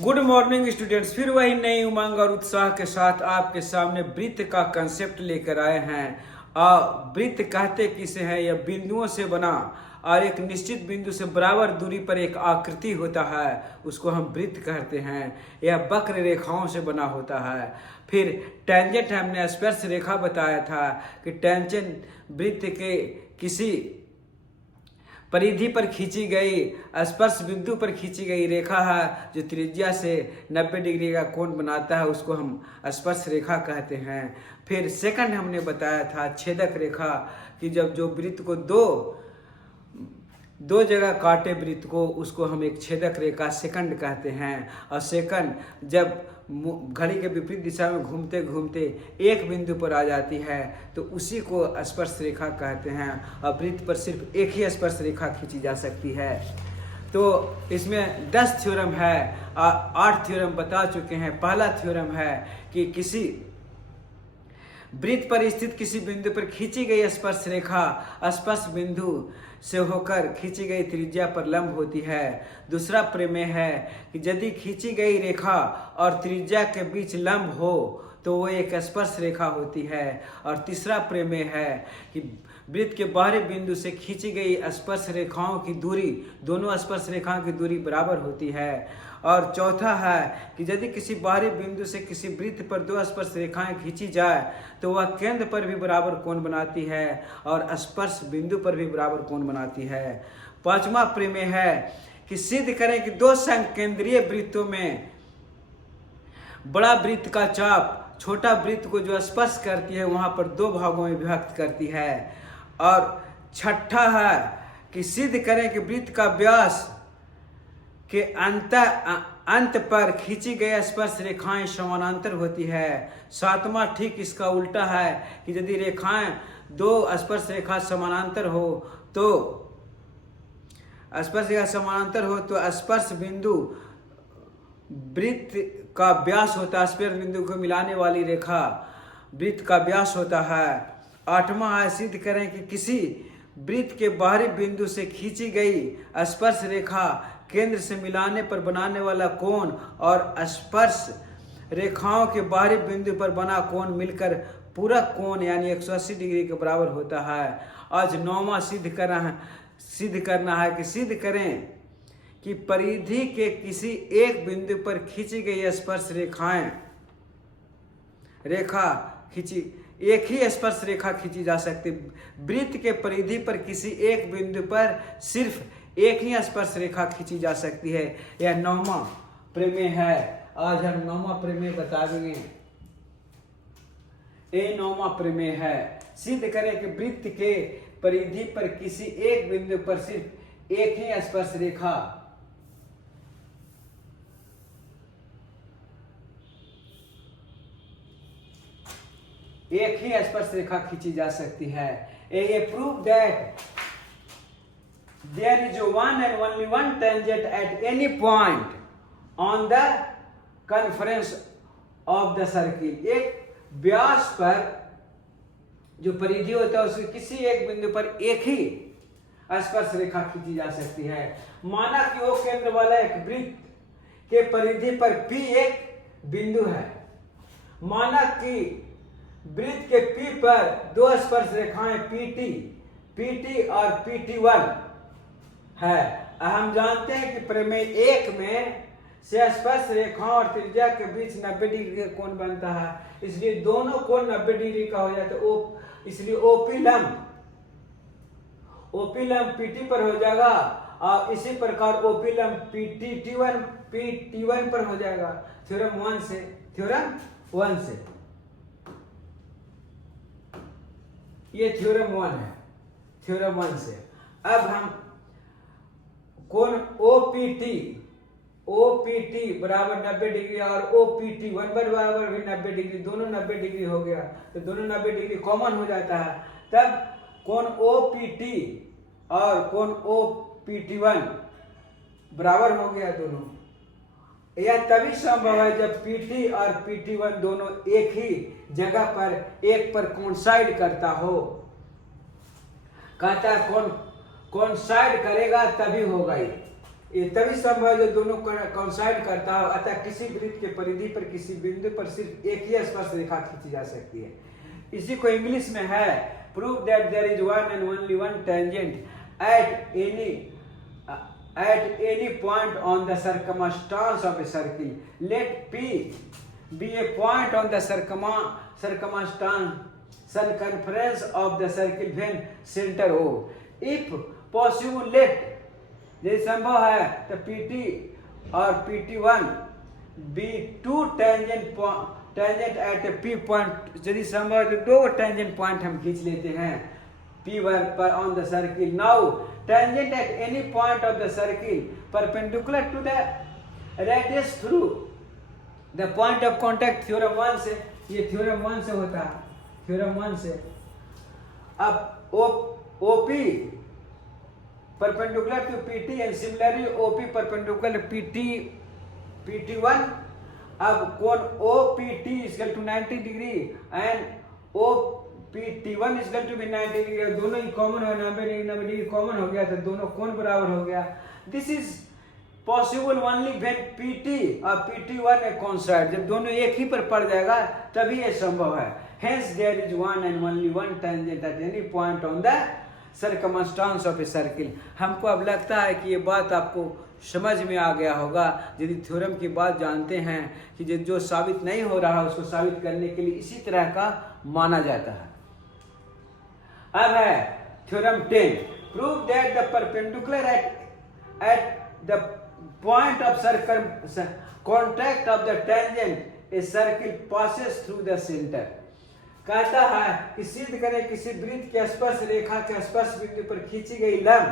Good morning students, फिर वही नई उमंग और उत्साह के साथ आपके सामने वृत्त का कंसेप्ट लेकर आए हैं। वृत्त कहते किसे हैं? यह बिंदुओं से बना और एक निश्चित बिंदु से बराबर दूरी पर एक आकृति होता है, उसको हम वृत्त कहते हैं। यह वक्र रेखाओं से बना होता है। फिर टेंजेंट हमने स्पर्श रेखा बताया था कि टेंजेंट वृत्त के किसी परिधि पर खींची गई स्पर्श बिंदु पर खींची गई रेखा है जो त्रिज्या से 90 डिग्री का कोण बनाता है, उसको हम स्पर्श रेखा कहते हैं। फिर सेकंड हमने बताया था छेदक रेखा कि जब जो वृत्त को दो जगह काटे वृत्त को, उसको हम एक छेदक रेखा सेकंड कहते हैं। और सेकंड जब घड़ी के विपरीत दिशा में घूमते घूमते एक बिंदु पर आ जाती है तो उसी को स्पर्श रेखा कहते हैं। और वृत्त पर सिर्फ एक ही स्पर्श रेखा खींची जा सकती है। तो इसमें 10 थ्योरम है, 8 थ्योरम बता चुके हैं। पहला थ्योरम है कि किसी वृत्त पर स्थित किसी बिंदु पर खींची गई स्पर्श रेखा स्पर्श बिंदु से होकर खींची गई त्रिज्या पर लंब होती है। दूसरा प्रमेय है कि यदि खींची गई रेखा और त्रिज्या के बीच लंब हो तो वो एक स्पर्श रेखा होती है। और तीसरा प्रमेय है कि वृत्त के बाहरी बिंदु से खींची गई स्पर्श रेखाओं की दूरी, दोनों स्पर्श रेखाओं की दूरी बराबर होती है। और चौथा है कि यदि किसी बाहरी बिंदु से किसी वृत्त पर दो स्पर्श रेखाएं खींची जाए तो वह केंद्र पर भी बराबर कोण बनाती है और स्पर्श बिंदु पर भी बराबर कोण बनाती है। पांचवा प्रमेय है कि सिद्ध करें कि दो संकेंद्रीय वृत्तों में बड़ा वृत्त का चाप छोटा वृत्त को जो स्पर्श करती है वहां पर दो भागों में विभक्त करती है। और छठा है कि सिद्ध करें कि वृत्त का व्यास के अंत पर खींची गई स्पर्श रेखाएं समानांतर होती है। सातवां ठीक इसका उल्टा है कि यदि रेखाएं दो स्पर्श रेखा समानांतर हो तो स्पर्श बिंदु वृत्त का व्यास होता है। स्पर्श बिंदु को मिलाने वाली रेखा वृत्त का व्यास होता है। आठवां है सिद्ध करें कि किसी वृत्त के बाहरी बिंदु से खींची गई स्पर्श रेखा केंद्र से मिलाने पर बनाने वाला कोण और स्पर्श रेखाओं के बाहरी बिंदु पर बना कोण मिलकर पूरा कोण यानी 180 डिग्री के बराबर होता है। आज नौवां सिद्ध करना है कि सिद्ध करें कि परिधि के किसी एक बिंदु पर खींची गई स्पर्श एक ही स्पर्श रेखा खींची जा सकती। वृत्त के परिधि पर किसी एक बिंदु पर सिर्फ एक ही स्पर्श रेखा खींची जा सकती है। यह नौवां प्रमेय है। आज हम नौवां प्रमेय बता देंगे। ये नौवां प्रमेय है। सिद्ध करें कि वृत्त के परिधि पर किसी एक बिंदु पर सिर्फ एक ही स्पर्श रेखा खींची जा सकती है। ये prove that there is one and only one tangent at any point on the conference of the circle। एक व्यास पर जो परिधि होता है उसके किसी एक बिंदु पर एक ही स्पर्श रेखा खींची जा सकती है। माना कि वो केंद्र वाला एक वृत्त के परिधि पर P एक बिंदु है। माना कि वृत्त के P पर दो स्पर्श रेखाएं PT और PT1 है। हम जानते हैं कि प्रमेय 1 में से स्पर्श रेखाओं और त्रिज्या के बीच 90 डिग्री का कोण बनता है, इसलिए दोनों कोण 90 डिग्री का हो जाता है। इसलिए OP लंब PT पर हो जाएगा और इसी प्रकार OP लंब PT1 पर हो जाएगा। थ्योरम 1 से ये थ्योरम 1 है। थ्योरम 1 से अब हम कोण OPT बराबर 90 डिग्री और OPT1 बराबर भी 90 डिग्री, दोनों 90 डिग्री हो गया तो दोनों 90 डिग्री कॉमन हो जाता है। तब कोण OPT और कोण OPT1 बराबर हो गया दोनों। यह तभी संभव है जब PT और PT1 दोनों एक ही जगह पर एक पर कोइंसाइड करता हो। कहता है कोइंसाइड करेगा तभी होगा ये। ये तभी संभव है जो दोनों कोइंसाइड करता हो, अतः किसी वृत्त के परिधि पर किसी बिंदु पर सिर्फ एक ही स्पर्श रेखा खींची जा सकती है। इसी को इंग्लिश में है prove that there is one and only one tangent at any point on the circumference of a circle. Let P be a point on the circumference of the circle when center O. If possible, let यदि संभव है तो PT और PT1 be two tangent at a P point. यदि संभव है तो दो टेंजेंट पॉइंट हम खींच लेते हैं P1 पर on the circle. Now tangent at any point of the circle perpendicular to the radius through the point of contact. Theorem 1 से, ये थ्योरम 1 से होता है, थ्योरम 1 से। अब OP perpendicular to PT and similarly OP perpendicular to PT1. अब कोण OPT is equal to 90 degree and OPT1 is equal to 90 degree. दोनों ही कॉमन हो, 90 डिग्री कॉमन हो गया तो दोनों कोण बराबर हो गया। This is possible only when PT और PT1 ए कोइंसाइड। जब दोनों एक ही पर पड़ जाएगा तभी ये संभव है। Hence there is one and only one tangent at any point on the circumference of a circle. हमको अब लगता है कि ये बात आपको समझ में आ गया होगा। यदि थ्योरम की बात जानते हैं कि जो साबित नहीं हो रहा उसको साबित करने के लिए इसी तरह का माना जाता है। अब है theorem 10, prove that the perpendicular at the point of contact of the tangent a circle passes through the centre. कहता है कि सिद्ध करें किसी वृत्त के स्पर्श रेखा के स्पर्श बिंदु पर खींची गई लंब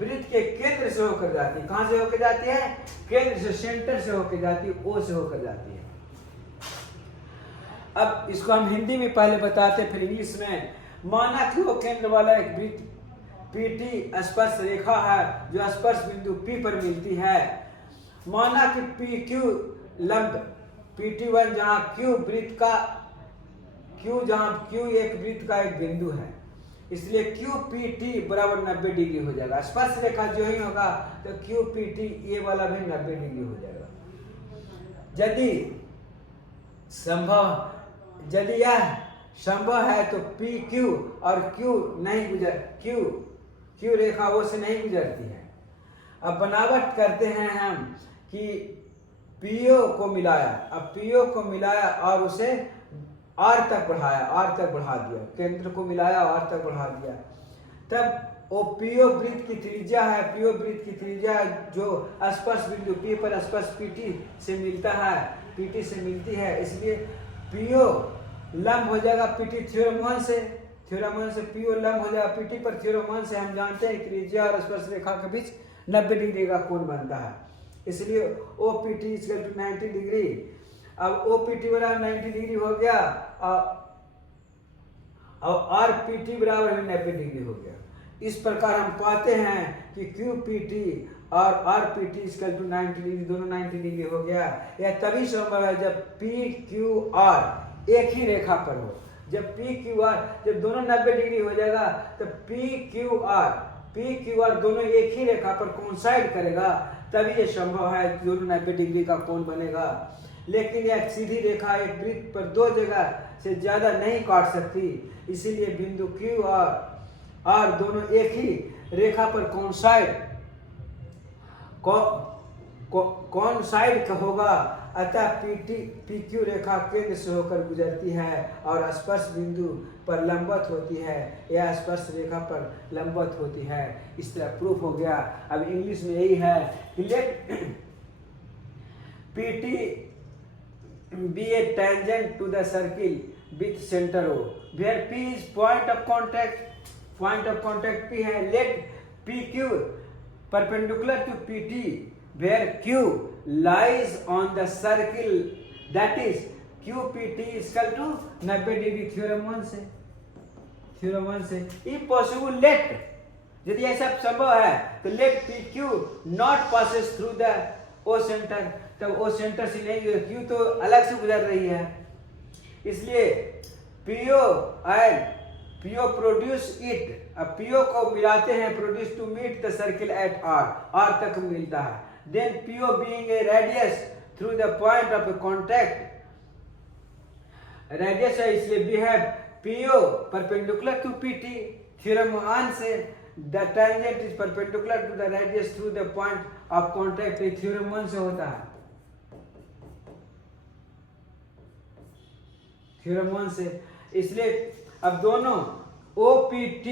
वृत्त के केंद्र से होकर जाती है। कहां से होकर जाती है? केंद्र से, सेंटर से होकर जाती है, ओ से होकर जाती है। अब इसको हम हिंदी में पहले बताते फिर इंग्लिश में। माना कि वो केंद्र वाला एक वृत्त PT स्पर्श रेखा है जो स्पर्श बिंदु P पर मिलती है। माना कि PQ लंब PT1 जहां Q वृत्त का जहां Q एक वृत्त का एक बिंदु है, इसलिए QPT बराबर 90 डिग्री हो जाएगा। स्पर्श रेखा जो ही होगा तो QPT ये वाला भी 90 डिग्री हो जाएगा। यदि यह संभव है तो PQ और Q रेखा वो से नहीं गुजरती है। अब बनावट करते हैं हम कि PO को मिलाया, अब PO को मिलाया और उसे R तक बढ़ा दिया, केंद्र को मिलाया और R तक बढ़ा दिया। तब वो PO वृत्त की त्रिज्या है, PO वृत्त की त्रिज्या जो स्पर्श बिंदु P पर स्पर्श PT से मिलता है, PT से मिलती है, इसलिए PO लंब हो जाएगा PT थ्योरम 1 से PO लंब हो जाएगा PT पर। थ्योरम 1 से हम जानते हैं त्रिज्या और स्पर्श रेखा के बीच 90 डिग्री का कोण बनता है, इसलिए OPT is equal to 90 degree. अब OPT बराबर 90 डिग्री हो गया और RPT बराबर 90 डिग्री हो गया। इस प्रकार हम पाते हैं कि QPT और RPT इक्वल टू 90 डिग्री, दोनों 90 डिग्री हो गया। यह तभी संभव है जब PQR एक ही रेखा पर हो। जब PQR जब दोनों 90 डिग्री हो जाएगा तो PQR दोनों एक ही रेखा पर कोइंसाइड करेगा, तभी ये संभव है दोनों 90 डिग्री का कोण बनेगा। लेकिन यह सीधी रेखा एक वृत्त पर दो जगह से ज्यादा नहीं काट सकती, इसीलिए बिंदु Q और R दोनों एक ही रेखा पर कोइंसाइड होगा, अतः PQ रेखा केंद्र से होकर गुजरती है और स्पर्श बिंदु पर लंबवत होती है, यह स्पर्श रेखा पर लंबवत होती है। इस तरह प्रूफ हो गया। अब इंग्लिश में यही है कि late PT be a tangent to the circle with center O, where P is point of contact P है। let PQ perpendicular to PT, where Q lies on the circle, that is QPT is equal to 90 degree. Theorem 1 से if possible let, यदि ऐसा संभव है तो let PQ not passes through the O center, तब O centre से नहीं, Q तो अलग से गुजर रही है, इसलिए PO and PO produce it, अब PO को मिलाते हैं produce to meet the circle at R तक मिलता है। Then PO being a radius through the point of contact, radius है इसलिए we have PO perpendicular to PT, theorem 1 से the tangent is perpendicular to the radius through the point of contact, theorem 1 से होता है, theorem 1 से। इसलिए अब दोनों OPT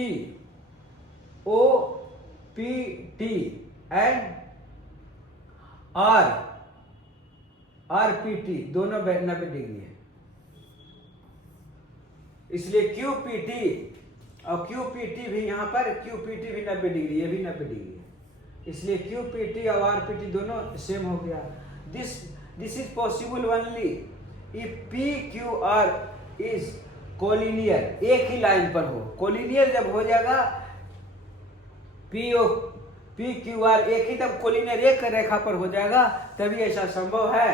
एंड RPT दोनों 90 डिग्री है, इसलिए QPT और QPT भी यहाँ पर QPT भी 90 डिग्री, ये भी 90 डिग्री है, इसलिए QPT और RPT दोनों सेम हो गया। This is possible only if PQR is collinear, एक ही लाइन पर हो। कोलिनियर जब हो जाएगा PQR एक ही तब कोलिनियर एक रेखा पर हो जाएगा, तभी ऐसा संभव है।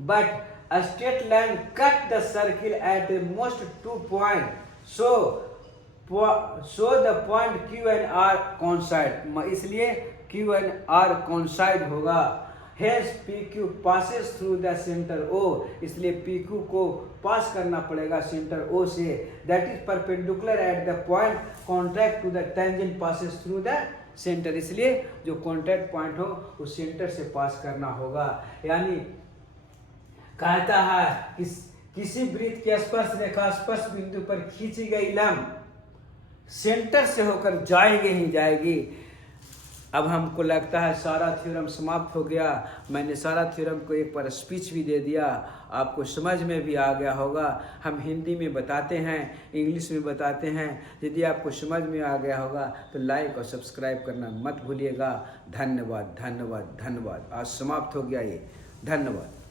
But a straight line cut the circle at the most 2 points, so the point Q and R coincide, इसलिए Q and R coincide होगा। Hence PQ passes through the center O, इसलिए PQ को पास करना पड़ेगा सेंटर O से, that is perpendicular at the point contact to the tangent passes through the center, इसलिए जो contact point हो उस सेंटर से पास करना होगा। यानी कहता है कि किसी वृत्त की स्पर्श रेखा स्पर्श बिंदु पर खींची गई लंब सेंटर से होकर जाएगी ही जाएगी। अब हमको लगता है सारा थ्योरम समाप्त हो गया। मैंने सारा थ्योरम को एक बार स्पीच भी दे दिया, आपको समझ में भी आ गया होगा। हम हिंदी में बताते हैं, इंग्लिश में बताते हैं। यदि आपको समझ में आ गया होगा तो लाइक और सब्सक्राइब करना मत भूलिएगा। धन्यवाद धन्यवाद धन्यवाद। आज समाप्त हो गया ये, धन्यवाद।